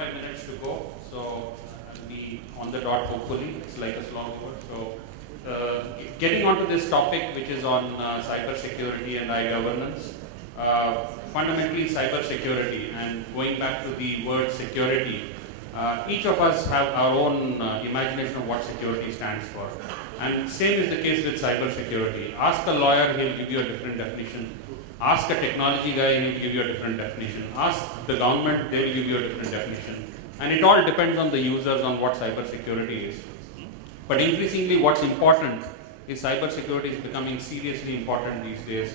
45 minutes to go, so I'll be on the dot hopefully. It's like a slow word. So, getting onto this topic, which is on cyber security and governance. Fundamentally, cyber security, and going back to the word security, each of us have our own imagination of what security stands for. And same is the case with cyber security. Ask a lawyer, he'll give you a different definition. Ask a technology guy, he'll give you a different definition. Ask the government, they will give you a different definition. And it all depends on the users on what cyber security is. But increasingly what's important is cyber security is becoming seriously important these days.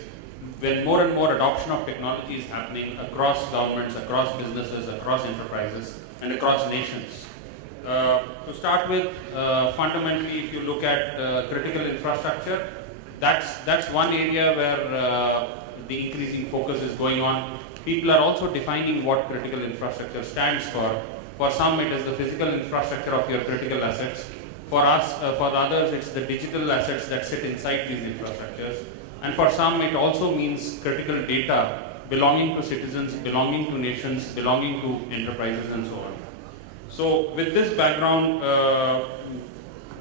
When more and more adoption of technology is happening across governments, across businesses, across enterprises, and across nations. To start with, fundamentally, if you look at critical infrastructure, that's one area where the increasing focus is going on. People are also defining what critical infrastructure stands for. For some, it is the physical infrastructure of your critical assets. For us, for others, it's the digital assets that sit inside these infrastructures. And for some, it also means critical data belonging to citizens, belonging to nations, belonging to enterprises, and so on. So with this background,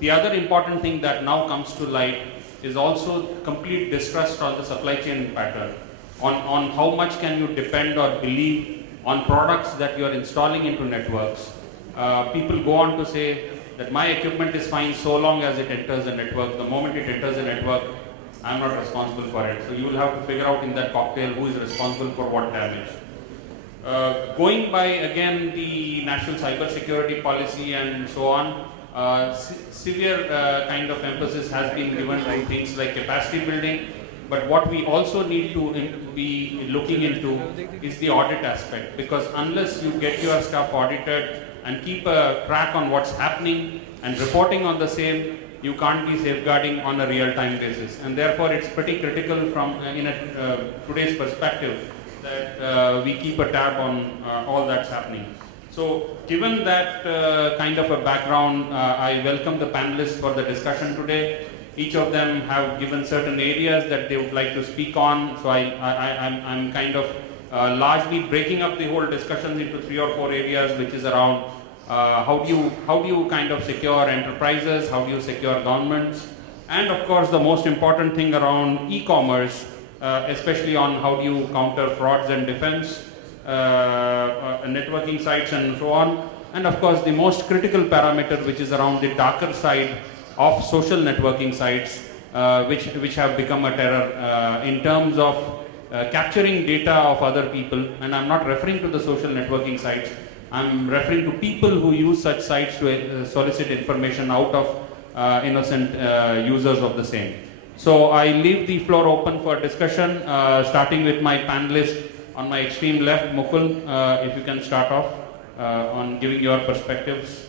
the other important thing that now comes to light is also complete distrust on the supply chain pattern, on how much can you depend or believe on products that you are installing into networks. People go on to say that my equipment is fine so long as it enters the network. The moment it enters the network, I'm not responsible for it. So you will have to figure out in that cocktail who is responsible for what damage. Going by again the national cyber security policy and so on, severe kind of emphasis has been given to things like capacity building. But what we also need to be looking into is the audit aspect, because unless you get your stuff audited and keep a track on what's happening and reporting on the same, you can't be safeguarding on a real-time basis. And therefore, it's pretty critical from today's perspective that we keep a tab on all that's happening. So, given that kind of a background, I welcome the panelists for the discussion today. Each of them have given certain areas that they would like to speak on. So, I'm kind of largely breaking up the whole discussions into 3 or 4 areas, which is around how do you kind of secure enterprises, how do you secure governments, and of course the most important thing around e-commerce, especially on how do you counter frauds and defense, networking sites and so on, and of course the most critical parameter, which is around the darker side of social networking sites, which have become a terror in terms of capturing data of other people. And I'm not referring to the social networking sites, I'm referring to people who use such sites to solicit information out of innocent users of the same. So I leave the floor open for discussion, starting with my panelist on my extreme left, Mukul. If you can start off on giving your perspectives.